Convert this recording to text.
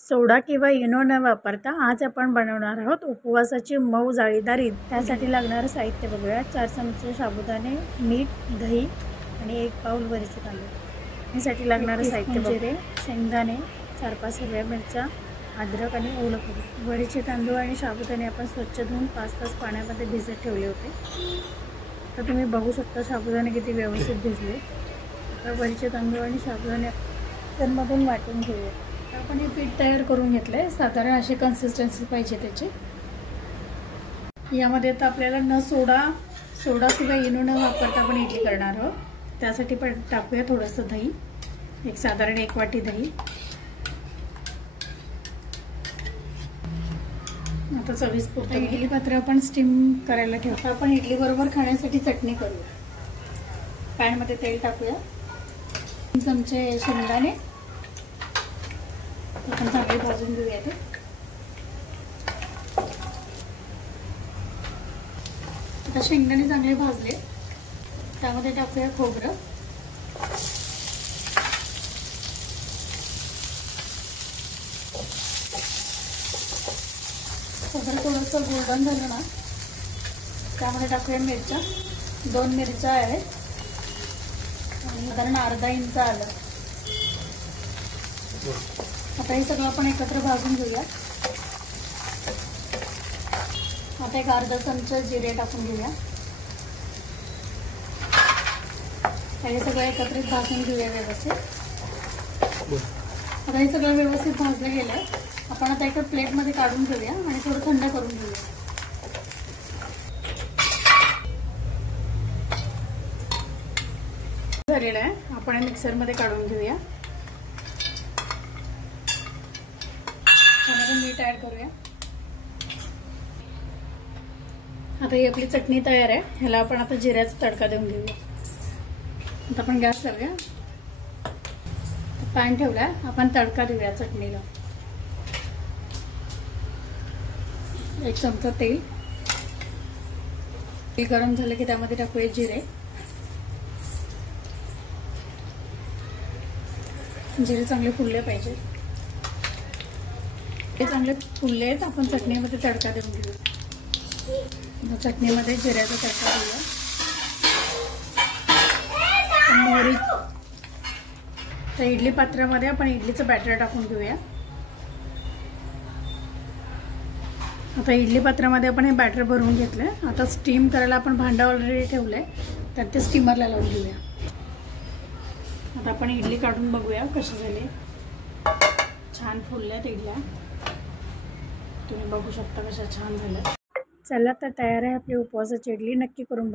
सोडा किंवा इनो न वापरता आज आपण बनवणार आहोत उपवासाची मऊ जाळीदार ईद। त्यासाठी लागणारं साहित्य बघूया। 4 चमचे साबुदाणे, मीठ, दही आणि 1 पाऊल वरीचे तांदूळ। यासाठी लागणारं साहित्य जिरे, शेंगदाणे, 4-5 हिरव्या मिरच्या, अद्रक आणि ओलं खोबरं। वरीचे तांदूळ आणि साबुदाणे आपण स्वच्छ धुवून 5 तास पाण्यामध्ये भिजत ठेवले होते। तर तुम्ही बघू शकता साबुदाणे किती व्यवस्थित भिजले। आता वरीचे तांदूळ आणि साबुदाणे त्यांमधून वाटून घेऊया। आपण हे पीठ तयार करून घेतलंय। साधारण अशी कन्सिस्टन्सी पाहिजे त्याची। यामध्ये आता आपल्याला न सोडा किंवा इनो न वापरता आपण इडली करणार आहोत। त्यासाठी पण टाकूया थोडंसं दही, एक साधारण 1 वाटी दही। आता चवीपुरतं इडली पात्र आपण स्टीम करायला ठेवतो। आपण इडली बरोबर खाण्यासाठी चटणी करूया। पॅन मध्ये तेल टाकूया, 3 चमचे शेंगदाणे आपण चांगले भाजून घेऊया। ते आता शेंगदाणे चांगले भाजले, त्यामध्ये टाकूया खोबरं, खोबरं थोडंसं गोल्डन झालं ना त्यामध्ये टाकूया मिरच्या, 2 मिरच्या आहेत आणि साधारण अर्धा इंच आलं। आता हे सगळं आपण एकत्र भाजून घेऊया। आता एक अर्धा चमचा जिरे टाकून घेऊया। हे सगळं एकत्रित भाजून घेऊया व्यवस्थित। आता हे सगळं व्यवस्थित भाजलं गेलंय। आपण आता एका प्लेट मध्ये काढून घेऊया आणि थोडं थंड करून घेऊया। झालेलं आहे, आपण मिक्सर मध्ये काढून घेऊया। मीठ ऍड करूया। आता ही आपली चटणी तयार आहे। ह्याला आपण आता जिऱ्याचा तडका देऊन घेऊया। आता आपण गॅस लावूया, पॅन ठेवलाय, आपण तडका देऊया चटणीला। 1 चमचा तेल गरम झालं की त्यामध्ये टाकूया जिरे। जिरे चांगले फुलले पाहिजे। हे चांगले फुलले आहेत, आपण चटणीमध्ये तडका देऊन घेऊया। चटणीमध्ये जिऱ्याचा तडका देऊया। मोहरी, तर इडली पात्रामध्ये आपण इडलीचं बॅटर टाकून घेऊया। आता इडली पात्रामध्ये आपण हे बॅटर भरून घेतलंय। आता स्टीम करायला आपण भांडं ऑलरेडी ठेवलंय, तर ते स्टीमरला लावून घेऊया। आता आपण इडली काढून बघूया कशी झाली। छान फुलल्यात इडल्या, तुम्ही बघू शकता कशा छान झाल्या। चला तर तयार आहे आपली उपवासाची इडली, नक्की करून